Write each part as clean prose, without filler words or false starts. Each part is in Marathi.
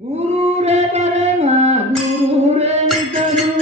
गुरु रे परम गुरु रे निकलू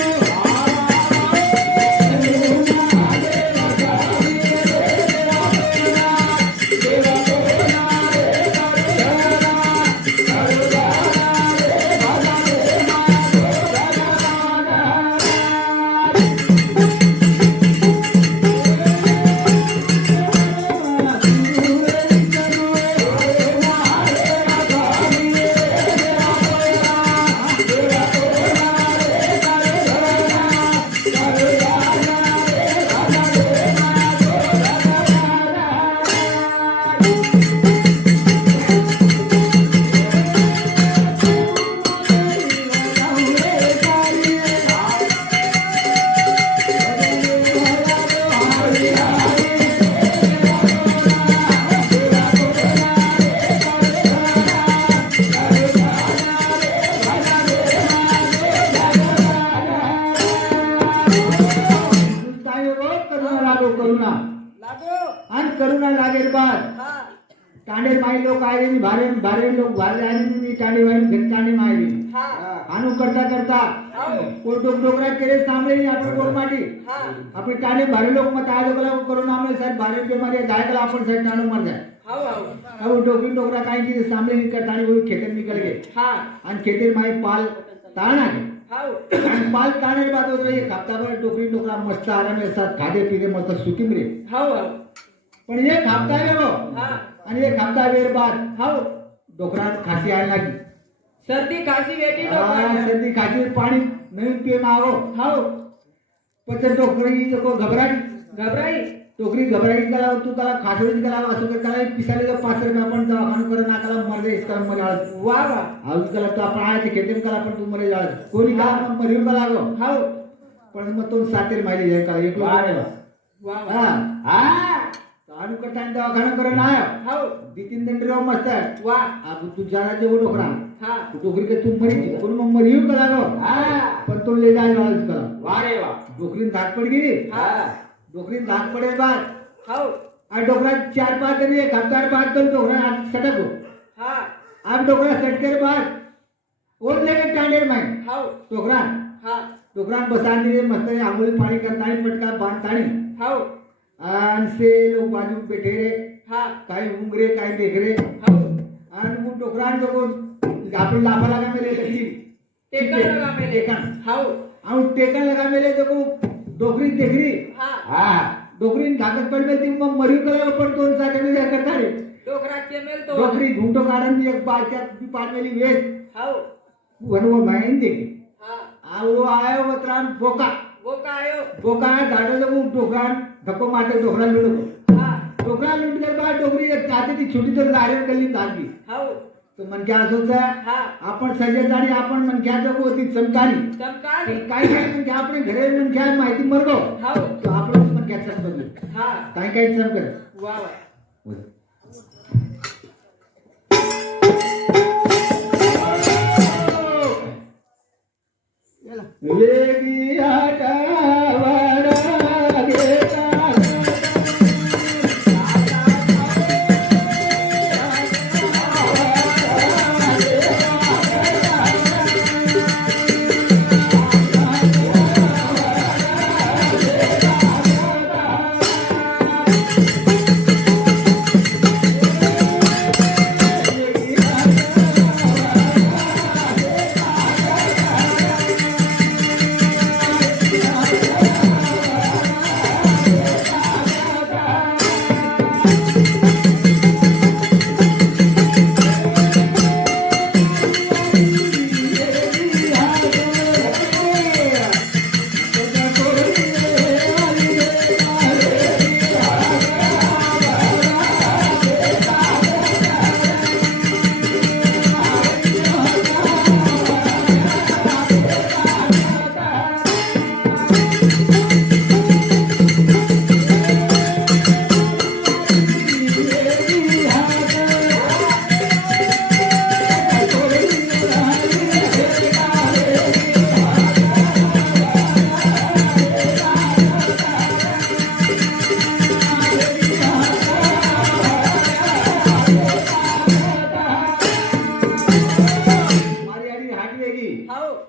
करुणा लागेल बाद टांडे माई लोक आले भारे भारे लोक भारे आले मी टांडे माई टांडे माई हानू करता करता कोण डोकरा केले सामने आपण कोण माटी आपण टांडे भारे लोक मत आले कला करुणा में सर भारे के मारे जायला आपण सर टांडो मर जाय अब डोकरा काय की सामने निकल टांडे वो खेतर निकल गए आणि खेतर माई पाल ताणा आणि पाल ताणे बाद होतो एक हप्ताभर डोकरा मस्त आरामे साथ खादे पिदे मस्त सुखी रे पण एक हप्ता गेलो आणि एक हप्ता वेळ बाद डोकरात खासी आयला लागली सर्दी खासी वेटी सर्दी खासी पाणी नवीन पिये मागो पण डोकरी घबराई टोकरी घबराई कला तू कला खासोडी कला असो कर कला पिसाले जो 5 रुपये आपण दवाखाना करे ना कला मरले इसका मरे वा वा आउज कला तो आपण आहे ते खेतेम कला पण तू मरे जाळ कोणी का मरियो कला गो पण मग तो सातेर माइली जाय का एक लोक वा हा आनु कटान दवाखाना करे ना बितिन दिन रो मस्त वा अब तू जाना जे डोकरा डोकरी के तू मरी कोण मग मरियो कला गो पण तो ले जाय वाळज कला वा रे वा डोकरीन धाक पड गेली डोकरी धाक पडे बाद आ डोकरा 4-5 दिन एक हफ्ता बाद तो डोकरा सटक हो अब डोकरा सटके बाद और लेके टांडे में डोकरा बसा दिले मस्त आंघोळी पाणी करतानी पटका बांधतानी आणि से लोग बाजू बैठे रे काही उंगरे काही देखरे आणि वो डोकरा जो आपण लाफा लगा मेले तकली टेकन लगा मेले देखो डोकरी देखरी डोकरी धाकत पडले ती मग मरी कला पण 2 साथे मी करता रे डोकरी घुंटो काढून एक बाच्या पाडलेली वेस वनवो माइन दे वो आयो वत्रान बोका झाडो जगू डोकरा धक्को मारते डोकरा लूट कर बाद डोकरी एक चाहते ती छोटी तर लारे गल्ली भागी तो मन क्या सोचा आपण सजेदारी आपण मन क्या जगू होती चमकारी काय मन क्या आपले घरे मन क्या माहिती मरगो तो आपण मन क्या चमकलो काय चमकर वा लेगी आटावर गेता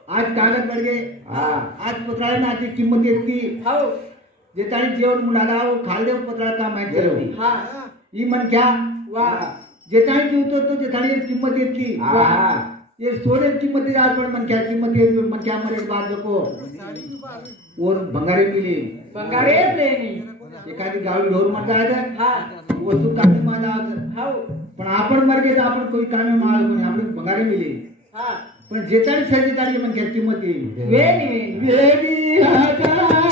आज कागद पडगे हा. आज पत्राळे नाची किंमत येतकी हो जे ताणी जेवण मुलागा खाल देव पत्राळ का माहिती झालं हा ही मन घ्या वा जे ताणी जीवतो तो जे ताणी किंमत येतकी हा. ये सोने किंमत येत आज पण मन क्या किंमत येत मन क्या मरे बाद को और भंगारे मिले बंगारे लेनी एखादी गावी ढोर मर जायचं हा वस्तू कामी माझा हो पण आपण मर गेलो आपण कोई कामी माळ कोणी आपण भंगारे मिले हा पण जे ताणी सजी ताणी मन क्या किंमत येईल वेणी वेणी वेदी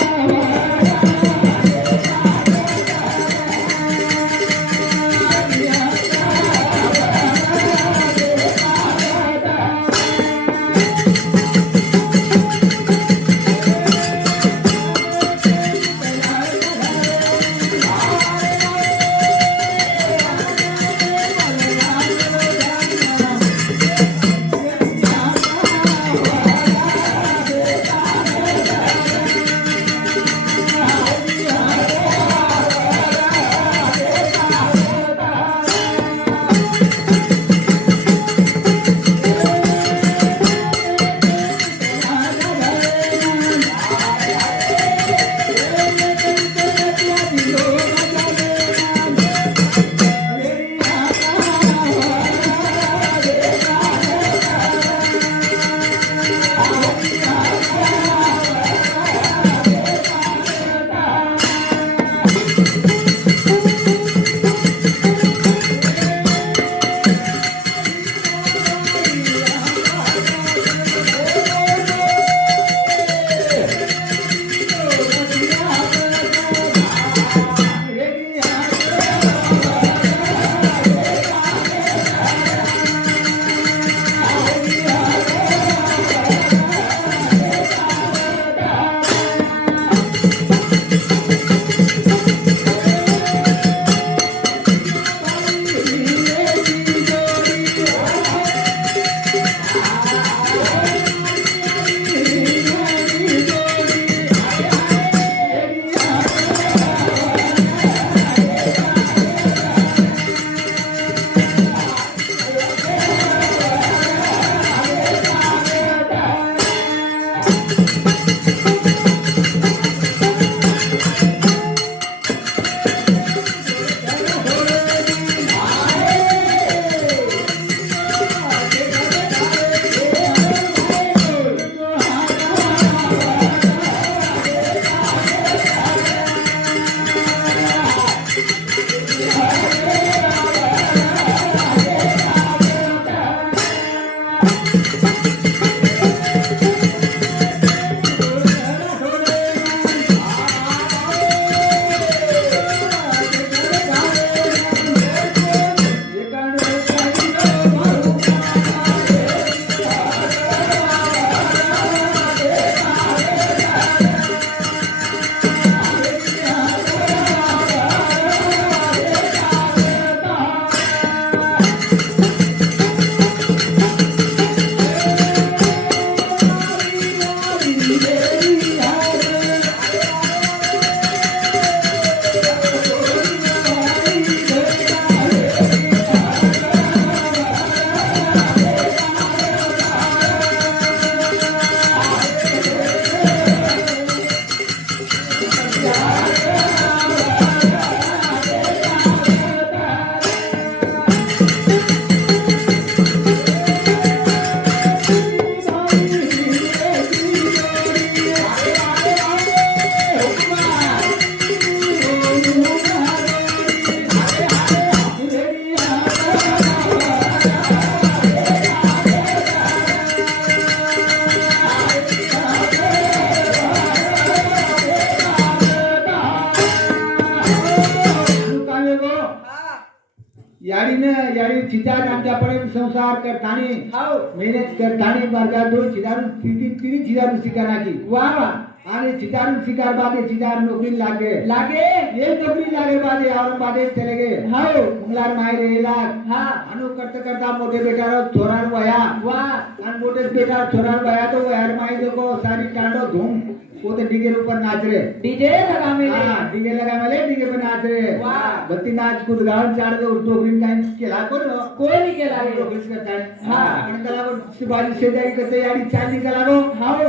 याडी चितार आमच्यापर्यंत संसार करतानी हो मेहनत करतानी बारगा दोन चिदारून तिनी चिदारून शिकाना की वा वा आणि चिदारून शिकार बादे चिदार नौकरी लागे लागे ये नौकरी लागे बादे और बादे चले गए हो मुंगलार माय रेला हा अनु करता करता मोठे बेटार थोरार वया वा आणि मोठे बेटार थोरार वया तो वयार माय देखो सारी कांडो धूम वो तो डीजे ऊपर नाच रहे डीजे लगा मेले हाँ डीजे लगा मेले डीजे पे नाच रहे वाह। बत्ती नाच कूद गाऊन चार दे टोकरी काय केला कोण कोणी केला रे टोकरीच करताय हा. आणि त्याला बाजू शेजारी कसं याडी चालली कला गो हाव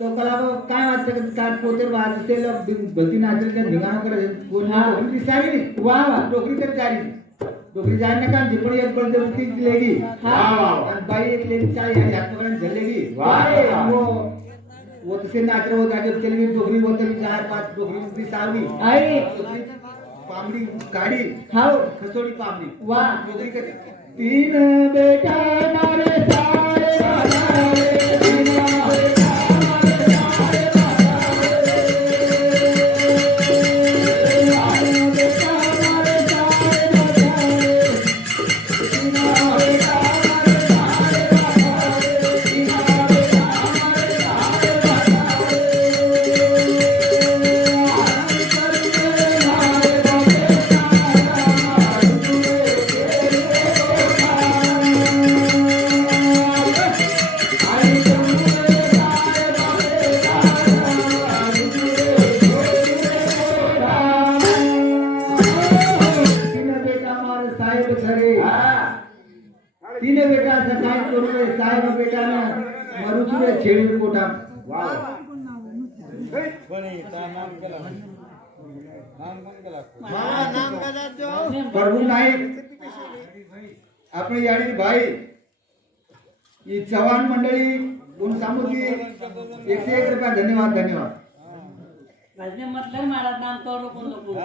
तो कला गो काय वाटतं काय पोते बाजू ते लोक बत्ती नाचले त्या धिंगाणा करे कोण हा. दिसावी नाही वाह वाह टोकरी तर चाली टोकरी जाने का जिपड़ी एक बल देवती लेगी हाँ। और बाई एक लेगी चाय यानी हाथ पकड़ने चलेगी वाह। वो तो से नाच रहे हो जाके चली गई टोकरी बोलते भी चार पांच टोकरी की सावली आई टोकरी पामड़ी काड़ी हाव खसोड़ी पामड़ी वाह टोकरी के तीन बेटा मारे सारे बाधारे तीन बेटा मारे सारे बाधारे तीन बेटा मारे सारे बाधारे तीन बेटा मारे सारे बाधारे तीन बेटा मारे सारे तीन बेटा सकाळी करून साहेब बेटानं मरुचुरे छेडी कोटा प्रभू नाईक आपली याडी भाई ही चव्हाण मंडळी गुण सामुद्री 101 रुपया धन्यवाद धन्यवाद मतलब महाराज नाम करो कोण लोक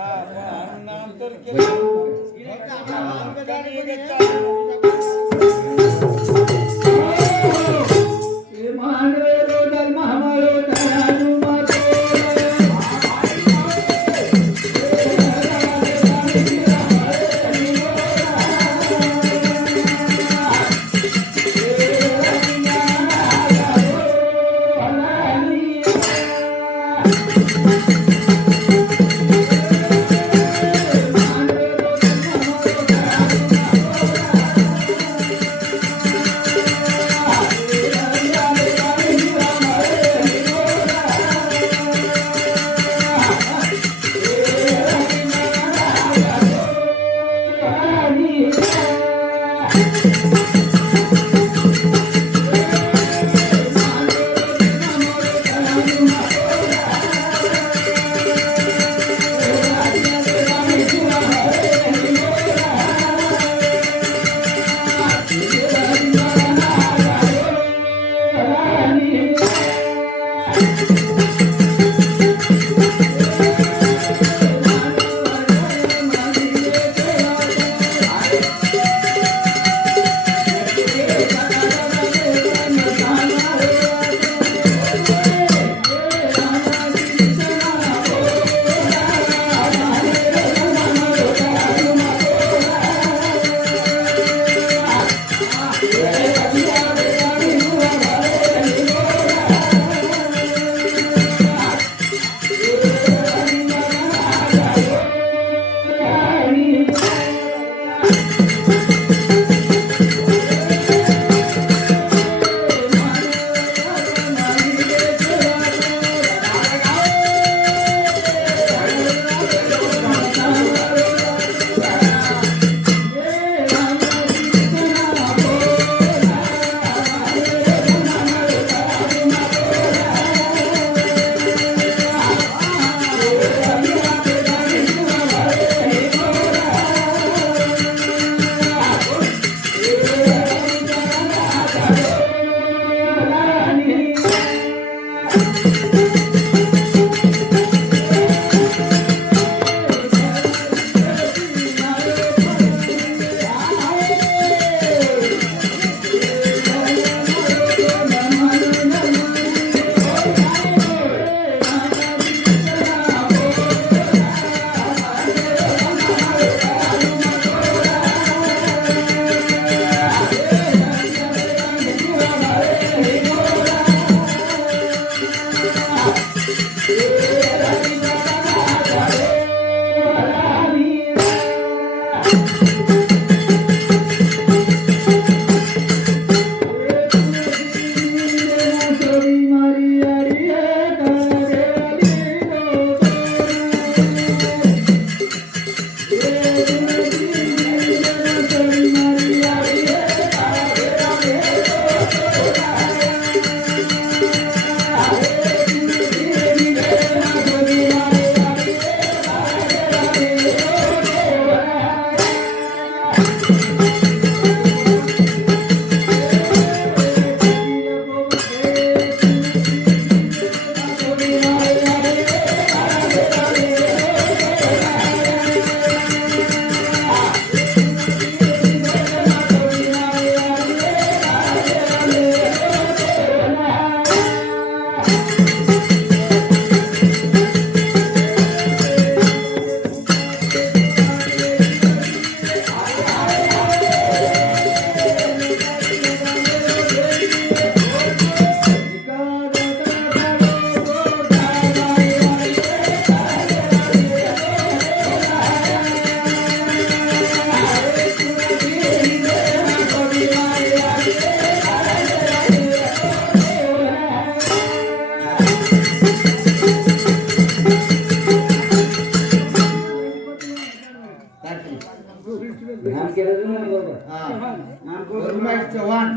वरुणाई चव्हाण,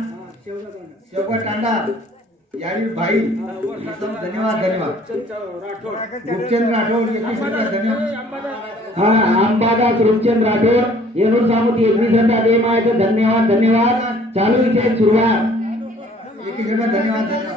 शेवगा तांडा, यारी भाई, धन्यवाद धन्यवाद. रुपचंद राठोड 21 रुपया धन्यवाद. हा अंबादास रुपचंद राठोड येणूर सामुती 21 रुपया दे मायचं धन्यवाद धन्यवाद. चालू विषय सुरुवात 21 रुपया धन्यवाद धन्यवाद.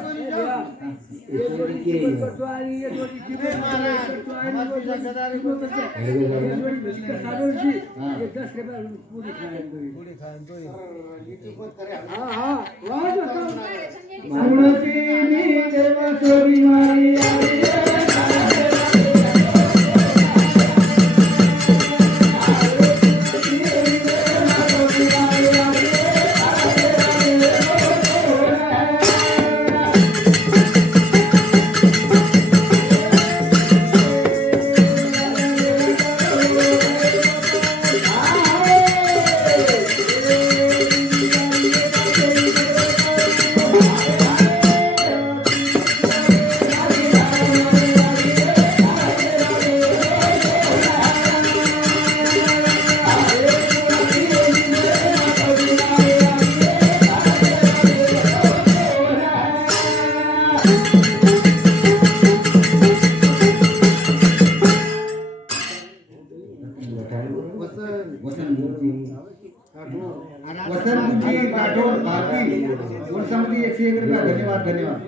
वसंतजी राठोड भारती वनसमिती 101 रुपया धन्यवाद धन्यवाद.